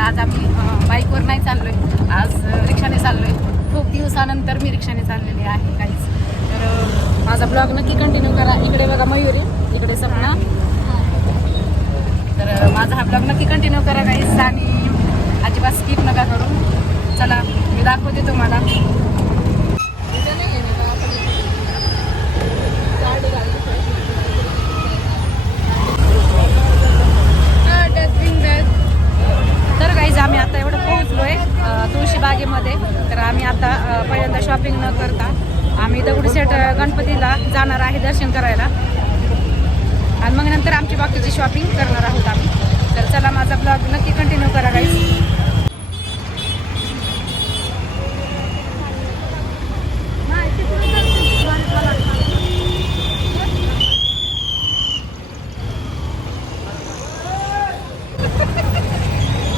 आज आम्ही बाईकवर नाही चाललोय. आज अं, रिक्षाने चाललोय. खूप दिवसानंतर मी रिक्षाने चाललेली आहे काहीच. तर माझा ब्लॉग नक्की कंटिन्यू करा. इकडे बघा मयुरी इकडे सपना. तर माझा हा ब्लॉग नक्की कंटिन्यू करा काहीच आणि अजिबात स्किप नका करू. चला मी दाखवते तुम्हाला तर काहीच आम्ही आता एवढं पोहोचलो आहे तुळशीबागेमध्ये. तर आम्ही आता पहिल्यांदा शॉपिंग न करता आम्ही दगडूशेठ गणपतीला जाणार आहे दर्शन करायला. आणि मग नंतर आमची बाकीची शॉपिंग करणार आहोत आम्ही. तर चला माझा ब्लॉग नक्की कंटिन्यू करा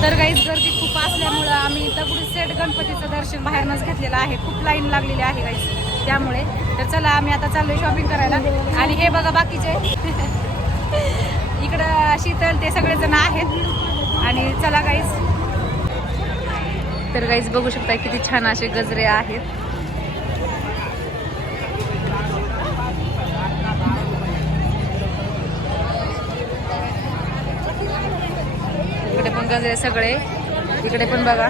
तर काहीच गर्दी खूप असल्यामुळं आम्ही दगडूशेठ गणपतीचं दर्शन बाहेरनंच घेतलेलं आहे. खूप लाईन लागलेली आहे काहीच त्यामुळे तर चला आम्ही आता चाललोय शॉपिंग करायला. आणि हे बघा बाकीचे. इकडं शीतल ते सगळेजण आहेत. आणि चला काहीच तर काहीच बघू शकता किती छान असे गजरे आहेत. गजरे सगळे. इकडे पण बघा.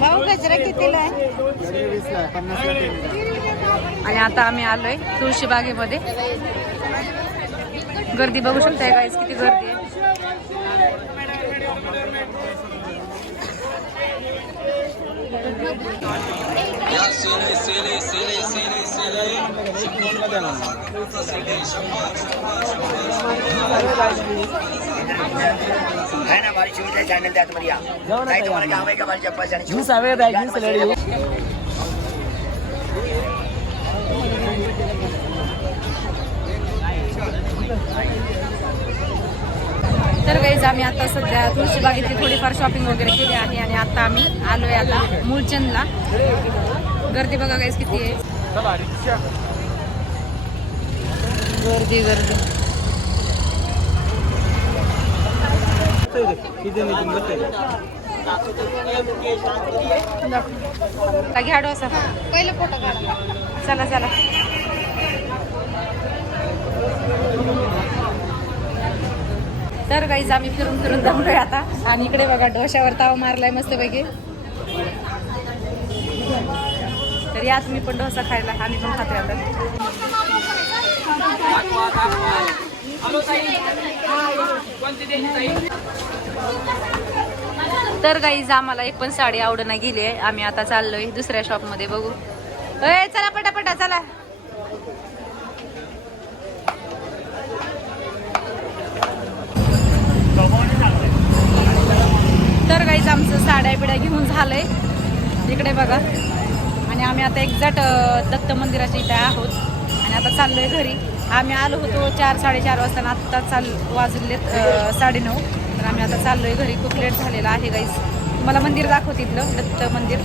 भाऊ गजरा कितीला आहे? आणि आता आम्ही आलोय तुळशी बागेमध्ये. गर्दी बघू शकताय गाईस किती गर्दी आहे. है ना हमारी नाही का हमारी चप्पल तर गाईज आम्ही आता सध्या तुळशी बागेतली थोडीफार शॉपिंग वगैरे केली आहे आणि आता आम्ही आलोय आता मूलचंदला गर्दी बघा गाईज किती आहे. गर्दी गर्दी. आता घ्या डोसा पहिलं फोटो काढा चला चला तर गाईज आम्ही फिरून फिरून दमलोय आता आणि इकडे बघा डोशावर ताव मारलाय मस्तपैकी तर या तुम्ही पण डोसा खायला आम्ही पण खातोय आता तर गाईज आम्हाला एक पण साडी आवडना गेली आहे. आम्ही आता चाललोय दुसऱ्या शॉपमध्ये बघू. अय चला पटापटा चला. तर गाईज आमचं साड्या बिड्या घेऊन झालंय. इकडे बघा. आणि आम्ही आता एक्झॅक्ट दत्त मंदिराच्या इथे आहोत. आणि आता चाललोय घरी. आम्ही आलो होतो चार साडेचार वाजता आत्ता चाल वाजलेत साडे साडेनऊ. तर आम्ही आता चाललोय घरी. खूप लेट झालेला आहे गाईस मला मंदिर दाखवत इथलं दत्त मंदिर.